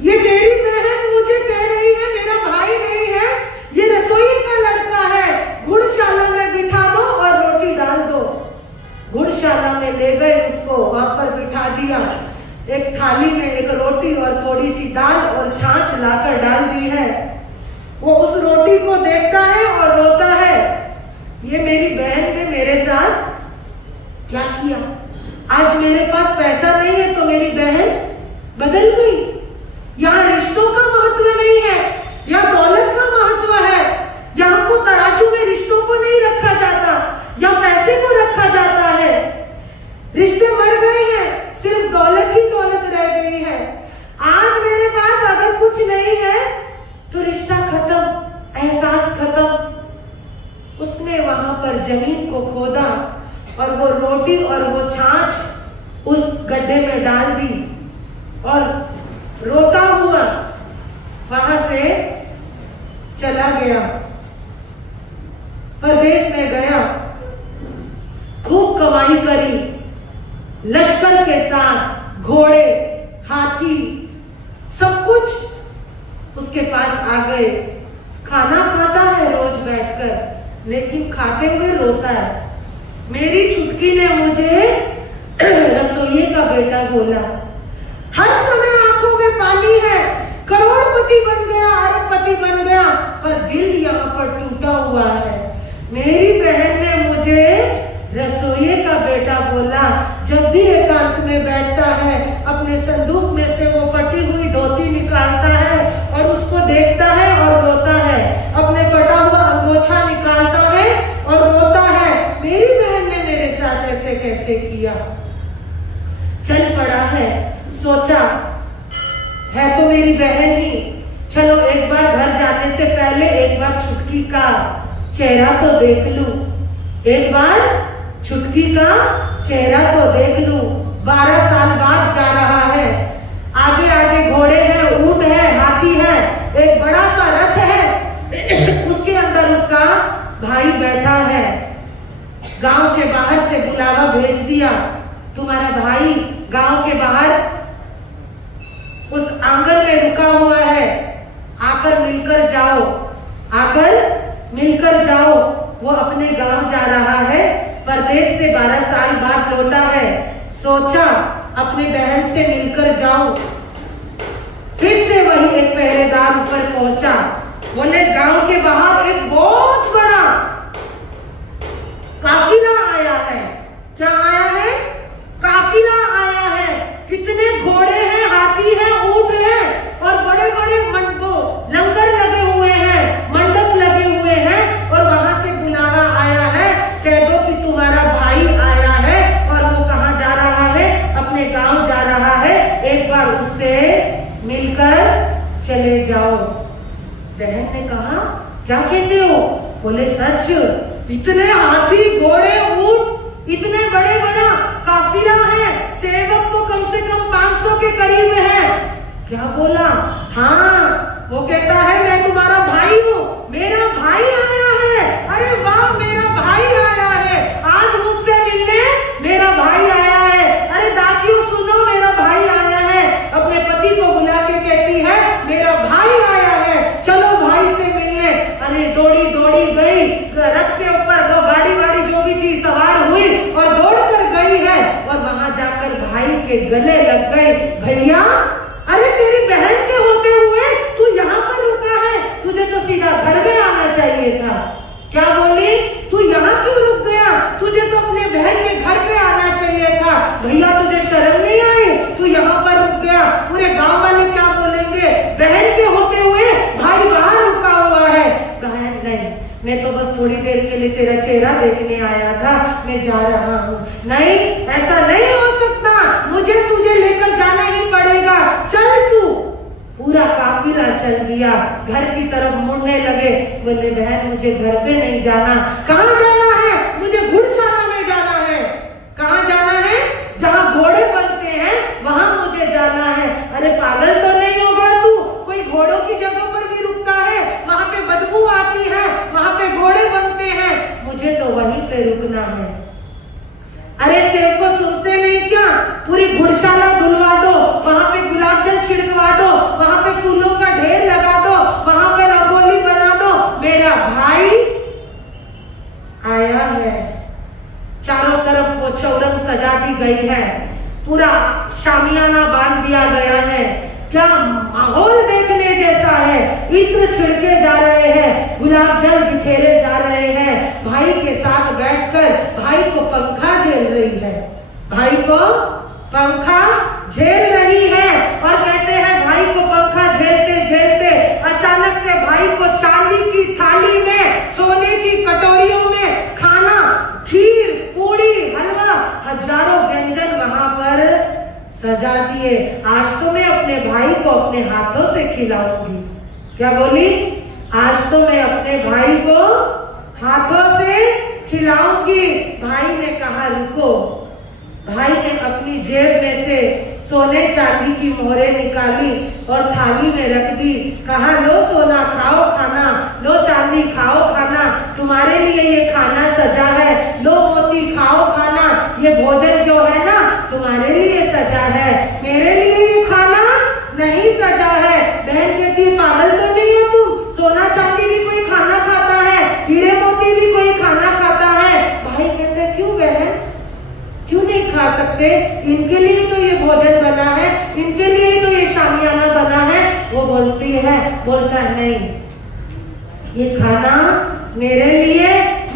ये मेरी बहन मुझे कह रही है मेरा भाई नहीं है, ये रसोइये का लड़का है। गुड़शाला में बिठा दो और रोटी दिया। एक थाली में एक रोटी और थोड़ी सी दाल और छाछ लाकर डाल दी है। वो उस रोटी को देखता है और रोता है, ये मेरी बहन ने मेरे साथ क्या किया। आज मेरे पास पैसा नहीं है तो मेरी बहन बदल गई। यहाँ रिश्तों का महत्व नहीं है या दौलत का महत्व है। यहाँ को तराजू में रिश्तों को नहीं रखा जाता या पैसे को रखा जाता है। रिश्ते मर गए हैं, सिर्फ दौलत ही दौलत रह गई है। आज मेरे पास अगर कुछ नहीं है तो रिश्ता खत्म, एहसास खत्म। उसने वहां पर जमीन को खोदा और वो रोटी और वो छाछ उस गड्ढे में डाल दी और रोता हुआ वहां से चला गया, परदेश में गया। खूब कमाई करी, लश्कर के साथ, घोड़े, हाथी, सब कुछ उसके पास आ गए। खाना खाता है रोज बैठकर, लेकिन खाते हुए रोता है। मेरी छुटकी ने मुझे रसोइये का बेटा बोला। हर समय आंखों में पानी है, करोड़पति बन गया, अरबपति बन गया, पर दिल यहाँ पर टूटा हुआ है। मेरी बहन ने मुझे रसोइये का बेटा बोला। जब भी एकांत में बैठता है, अपने संदूक में से वो फटी हुई धोती निकालता है और उसको देखता है और रोता है। अपने फटा हुआ अंगोछा निकालता है और रोता है, मेरी बहन ने मेरे साथ ऐसे कैसे किया। चल पड़ा है, सोचा है तो मेरी बहन ही, चलो एक बार घर जाने से पहले एक बार छुटकी का चेहरा तो देख लूं। एक बार छुटकी का चेहरा तो देख लूं। 12 साल बाद जा रहा है। आगे आगे घोड़े हैं, ऊंट है, हाथी है, एक बड़ा सा रथ है, उसके अंदर उसका भाई बैठा है। गांव के बाहर से बुलावा भेज दिया, तुम्हारा भाई गांव के बाहर उस आंगन में रुका हुआ है, आकर मिलकर जाओ, आकर मिलकर जाओ। वो अपने गांव जा रहा है, परदेश से 12 साल बाद लौटा है। सोचा अपनी बहन से मिलकर जाऊं। फिर से वही एक पहरेदार ऊपर पहुंचा, बोले गांव के बाहर एक बहुत बड़ा काफिला आया है। क्या आया है? काफिला आया है। कितने घोड़े हैं, हाथी है, ऊंट है और बड़े बड़े लंगर लगे हुए हैं, मंडप लगे हुए हैं और वहां से बुलावा आया है। कह दो कि तुम्हारा भाई आया है और वो कहाँ जा रहा है? अपने गांव जा रहा है, एक बार उससे मिलकर चले जाओ। बहन ने कहा क्या कहते हो? बोले सच, इतने हाथी, घोड़े, ऊंट, इतने बड़े बड़ा काफिला है, सेवक तो कम से कम 500 के करीब है। क्या बोला? हाँ। वो कहता है मैं तुम्हारा भाई हूँ, मेरा भाई आया है। अरे वाह, मेरा भाई आया है, आज मुझसे मिलने मेरा भाई आया है। अरे दासियों सुनो, मेरा भाई आया है। अपने पति को बुला के कहती है मेरा भाई आया है, चलो भाई से मिलने। अरे दौड़ी दौड़ी गई, रथ के ऊपर वो गाड़ी वाड़ी जो भी थी सवार हुई और दौड़ कर गई है और वहां जाकर भाई के गले लग गई। भैया, अरे तेरी बहन के होते हुए तू यहाँ पर रुका है, तुझे तो सीधा घर में आना चाहिए था। क्या बोली? तू यहाँ क्यों रुक गया? तुझे तो अपने बहन के घर पे आना चाहिए था। भैया तुझे शर्म नहीं आई? तू यहाँ पर रुक गया, पूरे गांव वाले क्या बोलेंगे? बहन के होते हुए भाई बाहर रुका हुआ है। बहन नहीं, मैं तो बस थोड़ी देर के लिए तेरा चेहरा देखने आया था, मैं जा रहा हूँ। नहीं, ऐसा नहीं हो सकता, मुझे तुझे लेकर जाना ही पड़ेगा, चल तू। पूरा काफिला चल दिया, घर की तरफ मुड़ने लगे। बोले बहन मुझे घर पे नहीं जाना। कहाँ जाना है? मुझे घुड़शाला में जाना है। कहाँ जाना है? जहाँ घोड़े बनते हैं वहां मुझे जाना है। अरे पागल तो नहीं हो गया तू? कोई घोड़ों की जगह पर भी रुकता है, वहां पे बदबू आती है, वहां पे घोड़े बनते हैं, मुझे तो वहीं पे रुकना है। अरे सेब को सुनते नहीं क्या? पूरी घुड़शाला धुलवा दो, वहां पे गुलाब जल छिड़कवा दो, वहां पे फूलों का ढेर लगा दो, वहां पे रंगोली बना दो, मेरा भाई आया है। चारों तरफ वो चौरंग सजा दी गई है, पूरा शामियाना बांध दिया गया है। क्या माहौल देखने जैसा है। इत्र छिड़के जा रहे हैं, गुलाब जल बिखेरे जा रहे हैं। भाई के साथ बैठकर भाई को पंखा झेल रही है, भाई को पंखा झेल रही है। और कहते हैं भाई को पंखा झेलते झेलते अचानक से भाई को चांदी की थाली में, सोने की कटोरियों में खाना, खीर, पूड़ी, हलवा, हजारों व्यंजन वहां पर सजा दिए। आज तो मैं अपने भाई को अपने हाथों से खिलाऊंगी। क्या बोली? आज तो मैं अपने भाई को हाथों से खिलाऊंगी। भाई ने कहा रुको। भाई ने अपनी जेब में से सोने चांदी की मोहरे निकाली और थाली में रख दी। कहा लो सोना खाओ खाना, लो चांदी खाओ खाना, तुम्हारे लिए ये खाना सजा है। लो मोती खाओ खाना, ये भोजन जो है ना तुम्हारे लिए सजा है, मेरे लिए ये खाना नहीं सजा है। बहन कहती है पागल तो नहीं है तुम, सोना चांदी भी कोई खाना खाता है, हीरे मोती भी कोई खाना खाता है। भाई कहते हैं क्यों बहन, क्यों नहीं खा सकते? इनके लिए तो ये भोजन बना है, इनके लिए तो ये शामियाना बना है। वो बोलती है, बोलता है नहीं, ये खाना मेरे लिए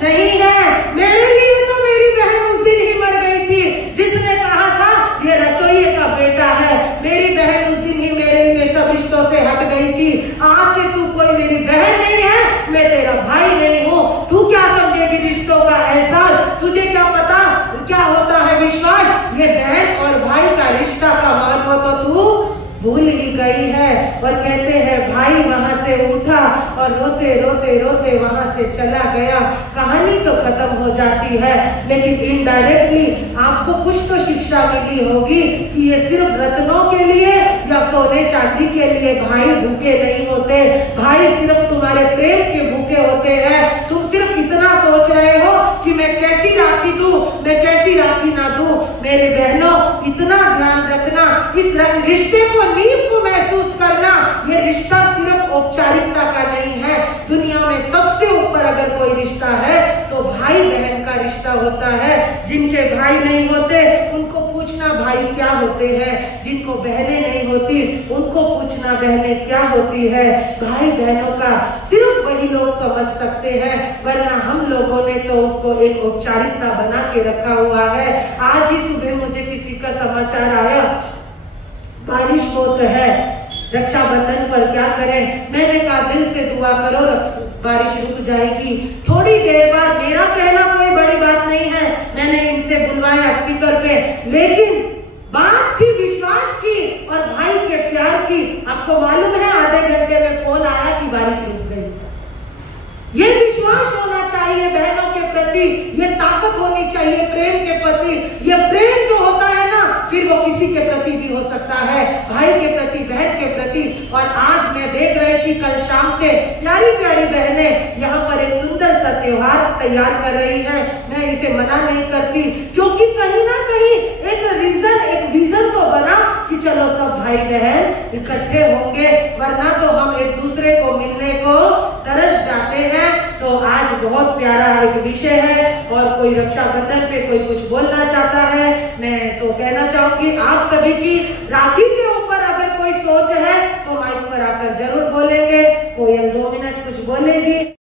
नहीं है, मेरे लिए तो मेरी बहन उस दिन ही मर गई थी जिसने कहा था ये रसोइये का बेटा है। मेरी बहन उस दिन ही मेरे लिए सब रिश्तों से हट गई थी। आज से तू कोई मेरी बहन नहीं है, मैं तेरा भाई नहीं हूँ। तू क्या समझेगी रिश्तों का एहसास? तुझे क्या पता क्या होता है विश्वास? ये बहन और भाई का रिश्ता का महत्व तो तू भूल ही गई है। और कहते हैं भाई वहां से उठा और रोते रोते रोते वहां से चला गया। कहानी तो खत्म हो जाती है, लेकिन इनडायरेक्टली आपको कुछ तो शिक्षा मिली होगी कि ये सिर्फ रत्नों के लिए या सोने चांदी के लिए भाई भूखे नहीं होते। भाई सिर्फ तुम्हारे प्रेम के भूखे होते हैं। तुम सिर्फ इतना सोच रहे हो कि मैं कैसी राखी दूं, मैं कैसी राखी ना दूं। मेरे बहनों इतना ध्यान रखना, इस रिश्ते को, नींव को महसूस करना। ये रिश्ता सिर्फ औपचारिकता का नहीं है। दुनिया में सबसे ऊपर अगर कोई रिश्ता है तो भाई बहन का रिश्ता होता है। जिनके भाई नहीं होते उनको पूछना भाई क्या होते हैं, जिनको बहनें नहीं होती उनको पूछना बहनें क्या होती है। भाई बहनों का सिर्फ वही लोग समझ सकते हैं, वरना हम लोगों ने तो उसको एक औपचारिकता बना के रखा हुआ है। आज ही सुबह मुझे किसी का समाचार आया, बारिश बहुत है, रक्षाबंधन पर क्या करें। मैंने कहा दिल से दुआ करो बारिश रुक जाएगी। थोड़ी देर बाद, मेरा कहना कोई बड़ी बात नहीं है, मैंने इनसे बुलवाया स्पीकर पे, लेकिन बात थी विश्वास की और भाई के प्यार की। आपको मालूम है आधे घंटे में फोन आया कि बारिश रुक गई। ये विश्वास होना चाहिए बहनों के प्रति, ये ताकत होनी चाहिए प्रेम के प्रति। ये प्रेम जो होता है ना, फिर वो किसी के प्रति भी हो सकता है, भाई के प्रति, बहन के प्रति। और आज मैं देख रही थी कल शाम से प्यारी प्यारी बहनें यहाँ पर एक सुंदर सा त्योहार तैयार कर रही हैं। मैं इसे मना नहीं करती, क्योंकि कहीं ना कहीं एक रीजन, एक विजन तो बना कि चलो सब भाई बहन इकट्ठे होंगे, वरना तो हम एक दूसरे को मिलने को तरस जाते हैं। तो आज बहुत प्यारा एक विषय है और कोई रक्षाबंधन पे कोई कुछ बोलना चाहता है, मैं तो कहना चाहूंगी आप सभी की राखी के ऊपर अगर कोई सोच है तो माइक पर आकर जरूर बोलेंगे। कोयल 2 मिनट कुछ बोलेगी।